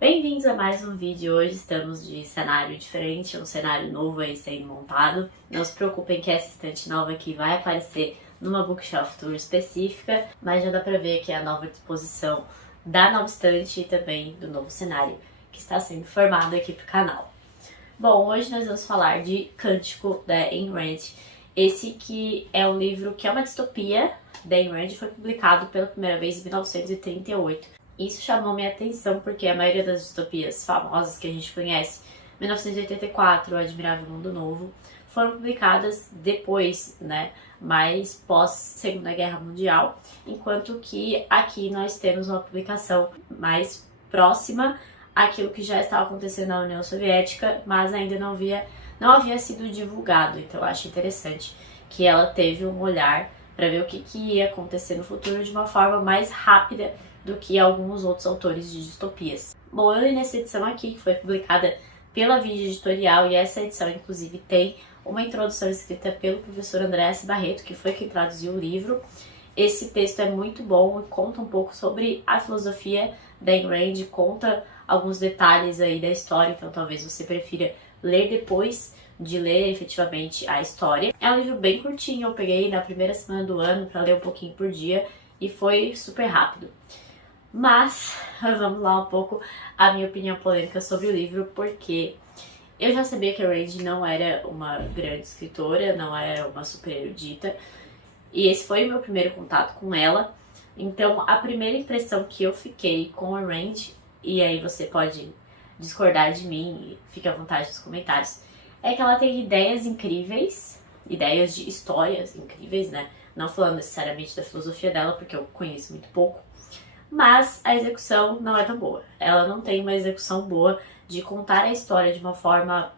Bem-vindos a mais um vídeo. Hoje estamos de cenário diferente, um cenário novo aí sendo montado. Não se preocupem que essa estante nova aqui vai aparecer numa bookshelf tour específica, mas já dá pra ver que é a nova disposição da nova estante e também do novo cenário que está sendo formado aqui pro canal. Bom, hoje nós vamos falar de Cântico, da Ayn Rand. Esse que é um livro que é uma distopia da Ayn Rand, foi publicado pela primeira vez em 1938. Isso chamou minha atenção porque a maioria das distopias famosas que a gente conhece, 1984, O Admirável Mundo Novo, foram publicadas depois, mais pós Segunda Guerra Mundial, enquanto que aqui nós temos uma publicação mais próxima àquilo que já estava acontecendo na União Soviética, mas ainda não havia sido divulgado. Então eu acho interessante que ela teve um olhar para ver o que ia acontecer no futuro de uma forma mais rápida do que alguns outros autores de distopias. Bom, eu li nessa edição aqui, que foi publicada pela Vide Editorial, e essa edição inclusive tem uma introdução escrita pelo professor André S. Barreto, que foi quem traduziu o livro. Esse texto é muito bom e conta um pouco sobre a filosofia da Ayn Rand, conta alguns detalhes aí da história, então talvez você prefira ler depois de ler efetivamente a história. É um livro bem curtinho, eu peguei na primeira semana do ano para ler um pouquinho por dia e foi super rápido. Mas vamos lá um pouco a minha opinião polêmica sobre o livro, porque eu já sabia que a Rand não era uma grande escritora, não era uma super erudita, e esse foi o meu primeiro contato com ela. Então a primeira impressão que eu fiquei com a Rand, e aí você pode discordar de mim, fique à vontade nos comentários, é que ela tem ideias incríveis, ideias de histórias incríveis, não falando necessariamente da filosofia dela, porque eu conheço muito pouco, mas a execução não é tão boa. Ela não tem uma execução boa de contar a história de uma forma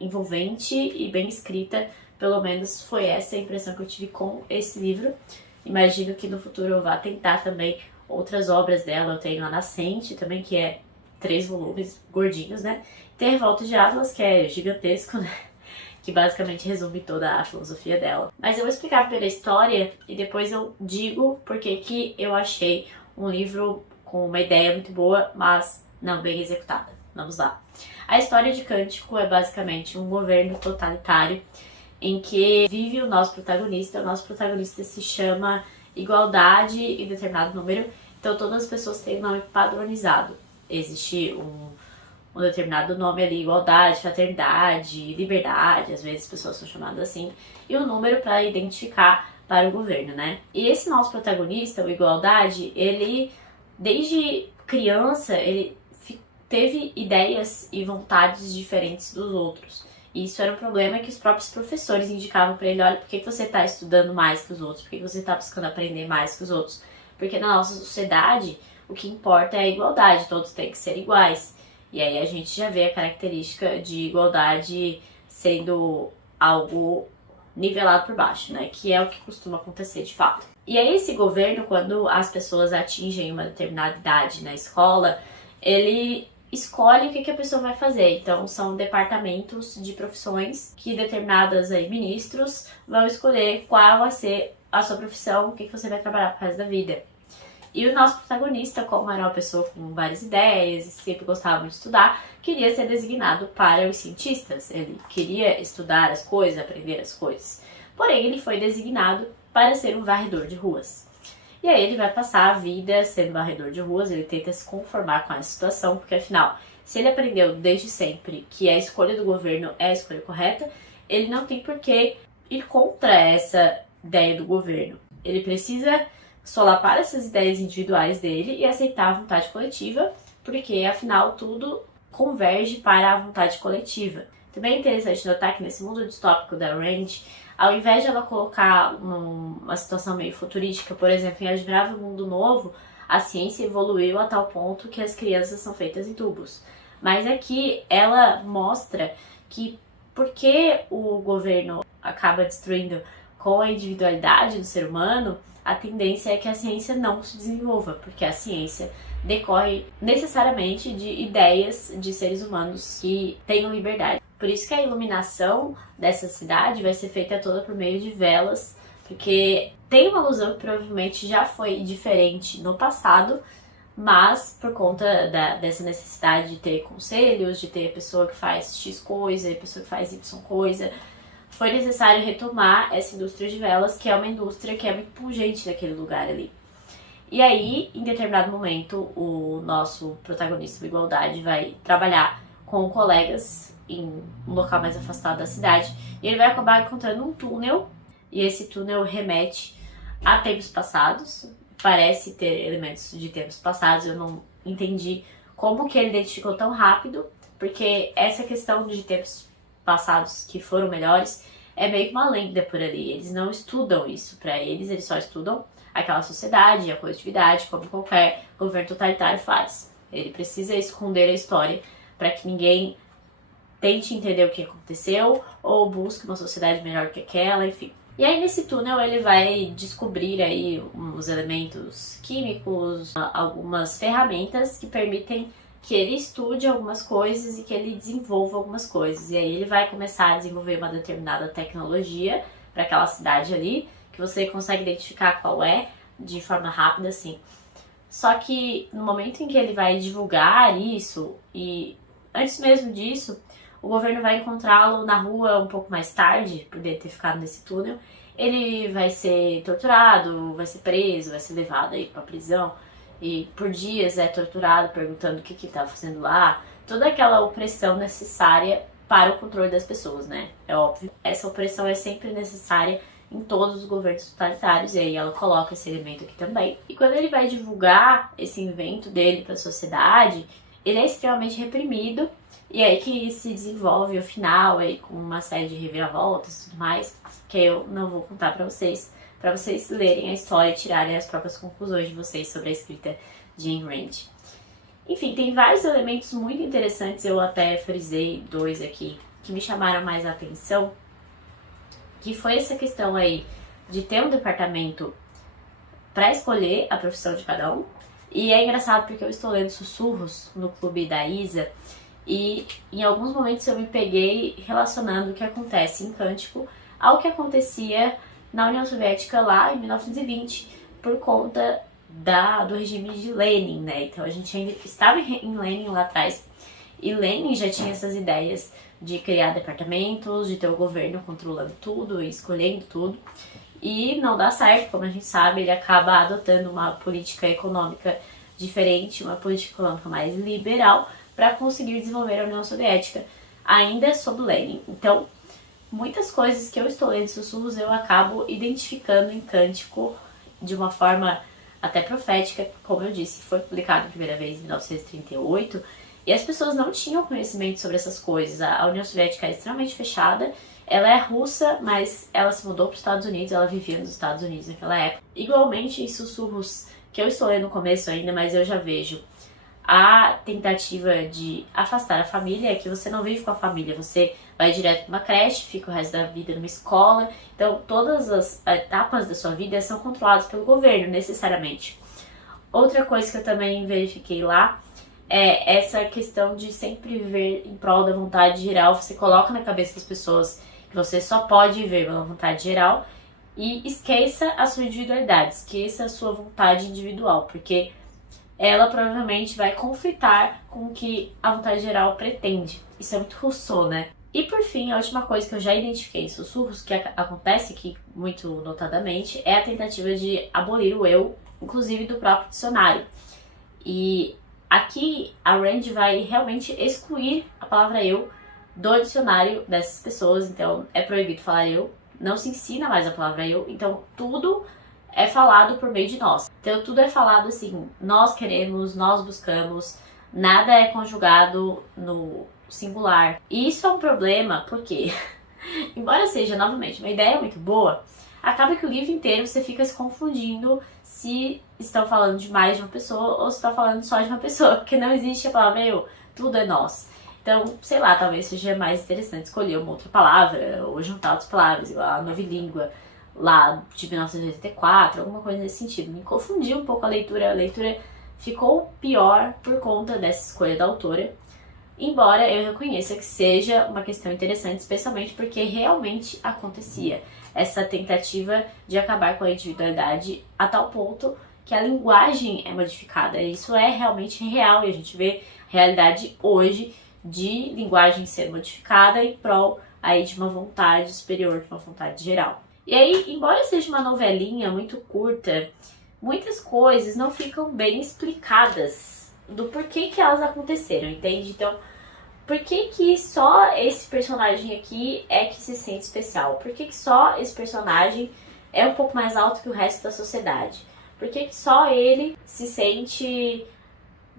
envolvente e bem escrita. Pelo menos foi essa a impressão que eu tive com esse livro. Imagino que no futuro eu vá tentar também outras obras dela. Eu tenho A Nascente também, que é 3 volumes gordinhos, Tem a Revolta de Atlas, que é gigantesco, que basicamente resume toda a filosofia dela. Mas eu vou explicar primeiro a história e depois eu digo porque que eu achei um livro com uma ideia muito boa, mas não bem executada. Vamos lá. A história de Cântico é basicamente um governo totalitário em que vive o nosso protagonista. O nosso protagonista se chama Igualdade em determinado número, então todas as pessoas têm um nome padronizado. Existe um determinado nome ali, igualdade, fraternidade, liberdade, às vezes as pessoas são chamadas assim, e um número para identificar para o governo, E esse nosso protagonista, o Igualdade, ele, desde criança, ele teve ideias e vontades diferentes dos outros. E isso era um problema que os próprios professores indicavam para ele: olha, por que você está estudando mais que os outros? Por que você está buscando aprender mais que os outros? Porque na nossa sociedade, o que importa é a igualdade, todos têm que ser iguais. E aí a gente já vê a característica de igualdade sendo algo nivelado por baixo, que é o que costuma acontecer de fato. E aí esse governo, quando as pessoas atingem uma determinada idade na escola, ele escolhe o que a pessoa vai fazer. Então são departamentos de profissões que determinados ministros vão escolher qual vai ser a sua profissão, o que você vai trabalhar pro resto da vida. E o nosso protagonista, como era uma pessoa com várias ideias e sempre gostava muito de estudar, queria ser designado para os cientistas. Ele queria estudar as coisas, aprender as coisas. Porém, ele foi designado para ser um varredor de ruas. E aí ele vai passar a vida sendo varredor de ruas, ele tenta se conformar com essa situação, porque afinal, se ele aprendeu desde sempre que a escolha do governo é a escolha correta, ele não tem por que ir contra essa ideia do governo. Ele precisa solapar essas ideias individuais dele e aceitar a vontade coletiva, porque afinal tudo converge para a vontade coletiva. Também é interessante notar que nesse mundo distópico da Rand, ao invés de ela colocar uma situação meio futurística, por exemplo, em Admirável Mundo Novo, a ciência evoluiu a tal ponto que as crianças são feitas em tubos. Mas aqui ela mostra que porque o governo acaba destruindo com a individualidade do ser humano, a tendência é que a ciência não se desenvolva, porque a ciência decorre necessariamente de ideias de seres humanos que tenham liberdade. Por isso que a iluminação dessa cidade vai ser feita toda por meio de velas, porque tem uma alusão que provavelmente já foi diferente no passado, mas por conta dessa necessidade de ter conselhos, de ter pessoa que faz X coisa e pessoa que faz Y coisa, foi necessário retomar essa indústria de velas, que é uma indústria que é muito pungente naquele lugar ali. E aí, em determinado momento, o nosso protagonista do Igualdade vai trabalhar com colegas em um local mais afastado da cidade, e ele vai acabar encontrando um túnel, e esse túnel remete a tempos passados, parece ter elementos de tempos passados, eu não entendi como que ele identificou tão rápido, porque essa questão de tempos passados que foram melhores é meio que uma lenda por ali, eles não estudam isso pra eles só estudam aquela sociedade, a coletividade, como qualquer governo totalitário faz. Ele precisa esconder a história para que ninguém tente entender o que aconteceu ou busque uma sociedade melhor que aquela, enfim. E aí nesse túnel ele vai descobrir aí os elementos químicos, algumas ferramentas que permitem que ele estude algumas coisas e que ele desenvolva algumas coisas. E aí ele vai começar a desenvolver uma determinada tecnologia para aquela cidade ali, que você consegue identificar qual é de forma rápida, assim. Só que no momento em que ele vai divulgar isso, e antes mesmo disso, o governo vai encontrá-lo na rua um pouco mais tarde, por ele ter ficado nesse túnel. Ele vai ser torturado, vai ser preso, vai ser levado aí pra prisão. E por dias é torturado, perguntando o que ele estava fazendo lá. Toda aquela opressão necessária para o controle das pessoas, né? É óbvio. Essa opressão é sempre necessária em todos os governos totalitários, e aí ela coloca esse elemento aqui também. E quando ele vai divulgar esse invento dele para a sociedade, ele é extremamente reprimido, e aí que se desenvolve o final, aí com uma série de reviravoltas e tudo mais, que eu não vou contar para vocês lerem a história e tirarem as próprias conclusões de vocês sobre a escrita de Ayn Rand. Enfim, tem vários elementos muito interessantes, eu até frisei 2 aqui, que me chamaram mais a atenção, que foi essa questão aí de ter um departamento para escolher a profissão de cada um. E é engraçado porque eu estou lendo Sussurros no clube da Isa, e em alguns momentos eu me peguei relacionando o que acontece em Cântico ao que acontecia na União Soviética lá em 1920, por conta do regime de Lenin, né? Então a gente ainda estava em Lenin lá atrás, e Lenin já tinha essas ideias de criar departamentos, de ter o governo controlando tudo e escolhendo tudo. E não dá certo, como a gente sabe, ele acaba adotando uma política econômica diferente, uma política econômica mais liberal, para conseguir desenvolver a União Soviética, ainda sob Lenin. Então, muitas coisas que eu estou lendo em Sussurros eu acabo identificando em Cântico de uma forma até profética, como eu disse, foi publicado a primeira vez em 1938, e as pessoas não tinham conhecimento sobre essas coisas. A União Soviética é extremamente fechada, ela é russa, mas ela se mudou para os Estados Unidos, ela vivia nos Estados Unidos naquela época. Igualmente em Sussurros, que eu estou lendo no começo ainda, mas eu já vejo a tentativa de afastar a família, é que você não vive com a família, você vai direto para uma creche, fica o resto da vida numa escola. Então todas as etapas da sua vida são controladas pelo governo, necessariamente. Outra coisa que eu também verifiquei lá é essa questão de sempre viver em prol da vontade geral. Você coloca na cabeça das pessoas que você só pode viver pela vontade geral e esqueça a sua individualidade, esqueça a sua vontade individual, porque ela provavelmente vai conflitar com o que a vontade geral pretende. Isso é muito Rousseau, né? E por fim, a última coisa que eu já identifiquei em Sussurros, que acontece aqui muito notadamente, é a tentativa de abolir o eu, inclusive do próprio dicionário. E aqui a Rand vai realmente excluir a palavra eu do dicionário dessas pessoas, então é proibido falar eu, não se ensina mais a palavra eu, então tudo é falado por meio de nós. Então tudo é falado assim, nós queremos, nós buscamos, nada é conjugado no singular. E isso é um problema porque, embora seja novamente uma ideia muito boa, acaba que o livro inteiro você fica se confundindo se estão falando de mais de uma pessoa ou se estão falando só de uma pessoa, porque não existe a palavra eu, tudo é nós. Então, sei lá, talvez seja mais interessante escolher uma outra palavra ou juntar outras palavras, igual a Novilíngua lá de 1984, alguma coisa nesse sentido. Me confundiu um pouco a leitura ficou pior por conta dessa escolha da autora, embora eu reconheça que seja uma questão interessante, especialmente porque realmente acontecia essa tentativa de acabar com a individualidade a tal ponto que a linguagem é modificada. Isso é realmente real e a gente vê a realidade hoje de linguagem ser modificada em prol aí de uma vontade superior, de uma vontade geral. E aí, embora seja uma novelinha muito curta, muitas coisas não ficam bem explicadas do porquê que elas aconteceram, entende? Então, por que que só esse personagem aqui é que se sente especial? Por que que só esse personagem é um pouco mais alto que o resto da sociedade? Por que que só ele se sente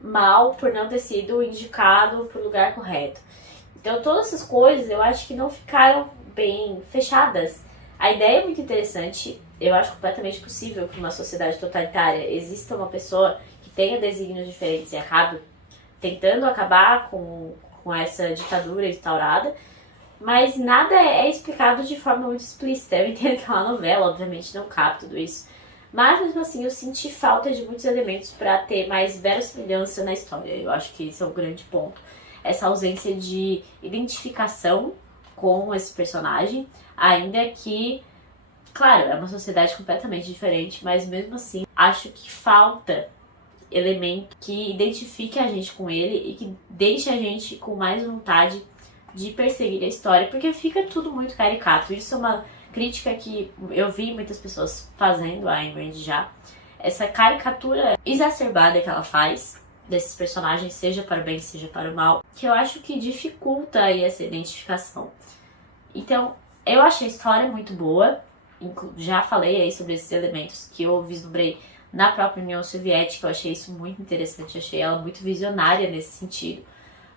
mal por não ter sido indicado para o lugar correto? Então, todas essas coisas eu acho que não ficaram bem fechadas. A ideia é muito interessante, eu acho completamente possível que numa sociedade totalitária exista uma pessoa que tenha desígnios diferentes e acabe tentando acabar com essa ditadura instaurada, mas nada é explicado de forma muito explícita. Eu entendo que é uma novela, obviamente não cabe tudo isso, mas mesmo assim eu senti falta de muitos elementos para ter mais verossimilhança na história. Eu acho que esse é o grande ponto, essa ausência de identificação com esse personagem, ainda que, claro, é uma sociedade completamente diferente, mas mesmo assim acho que falta elemento que identifique a gente com ele e que deixe a gente com mais vontade de perseguir a história, porque fica tudo muito caricato. Isso é uma crítica que eu vi muitas pessoas fazendo a Ayn Rand já. Essa caricatura exacerbada que ela faz desses personagens, seja para o bem, seja para o mal, que eu acho que dificulta aí essa identificação. Então, eu achei a história muito boa, já falei aí sobre esses elementos que eu vislumbrei na própria União Soviética, eu achei isso muito interessante, achei ela muito visionária nesse sentido.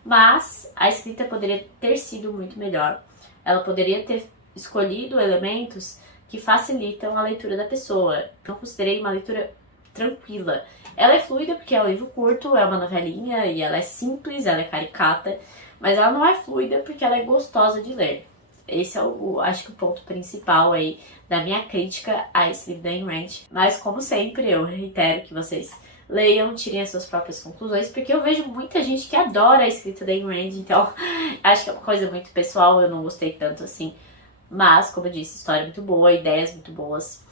Mas a escrita poderia ter sido muito melhor. Ela poderia ter escolhido elementos que facilitam a leitura da pessoa. Então, considerei uma leitura tranquila. Ela é fluida porque é um livro curto, é uma novelinha e ela é simples, ela é caricata, mas ela não é fluida porque ela é gostosa de ler. Esse é acho que o ponto principal aí da minha crítica a esse livro da Ayn Rand. Mas, como sempre, eu reitero que vocês leiam, tirem as suas próprias conclusões, porque eu vejo muita gente que adora a escrita da Ayn Rand, então acho que é uma coisa muito pessoal, eu não gostei tanto assim. Mas, como eu disse, história muito boa, ideias muito boas.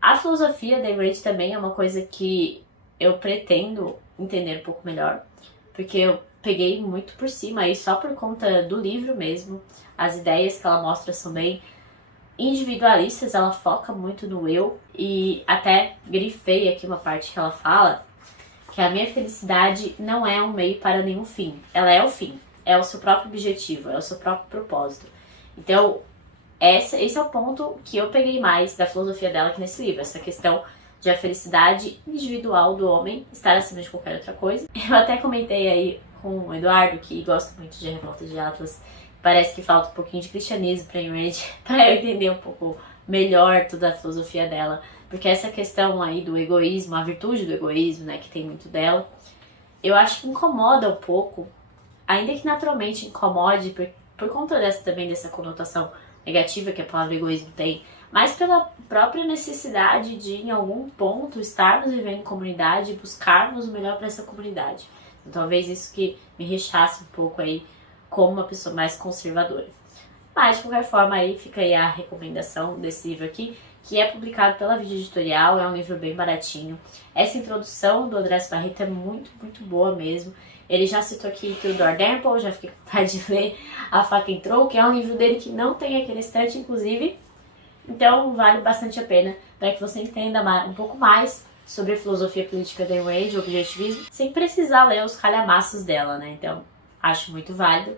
A filosofia da Ayn Rand também é uma coisa que eu pretendo entender um pouco melhor, porque eu peguei muito por cima aí só por conta do livro mesmo. As ideias que ela mostra são bem individualistas, ela foca muito no eu, e até grifei aqui uma parte que ela fala que a minha felicidade não é um meio para nenhum fim, ela é o fim, é o seu próprio objetivo, é o seu próprio propósito. Então, esse é o ponto que eu peguei mais da filosofia dela aqui nesse livro, essa questão de a felicidade individual do homem estar acima de qualquer outra coisa. Eu até comentei aí com o Eduardo, que gosta muito de A Revolta de Atlas, parece que falta um pouquinho de cristianismo para Ayn Rand, para eu entender um pouco melhor toda a filosofia dela, porque essa questão aí do egoísmo, a virtude do egoísmo, né, que tem muito dela, eu acho que incomoda um pouco, ainda que naturalmente incomode, por conta também dessa conotação negativa que a palavra egoísmo tem, mas pela própria necessidade de, em algum ponto, estarmos vivendo em comunidade e buscarmos o melhor para essa comunidade. Então, talvez isso que me rechace um pouco aí como uma pessoa mais conservadora. Mas, de qualquer forma, aí fica aí a recomendação desse livro aqui, que é publicado pela Vídeo Editorial, é um livro bem baratinho. Essa introdução do Andrés Barreto é muito, muito boa mesmo. Ele já citou aqui Theodore Dempel, já fiquei com vontade de ler A Faca Entrou, que é um livro dele que não tem aquele estante, inclusive. Então, vale bastante a pena para que você entenda um pouco mais sobre a filosofia política da Ayn Rand, o objetivismo, sem precisar ler os calhamaços dela, né? Então, acho muito válido.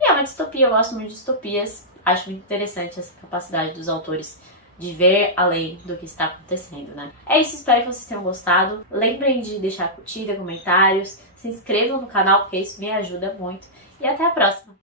E é uma distopia, eu gosto muito de distopias. Acho muito interessante essa capacidade dos autores de ver além do que está acontecendo, né? É isso, espero que vocês tenham gostado. Lembrem de deixar curtida, comentários, se inscrevam no canal, porque isso me ajuda muito. E até a próxima!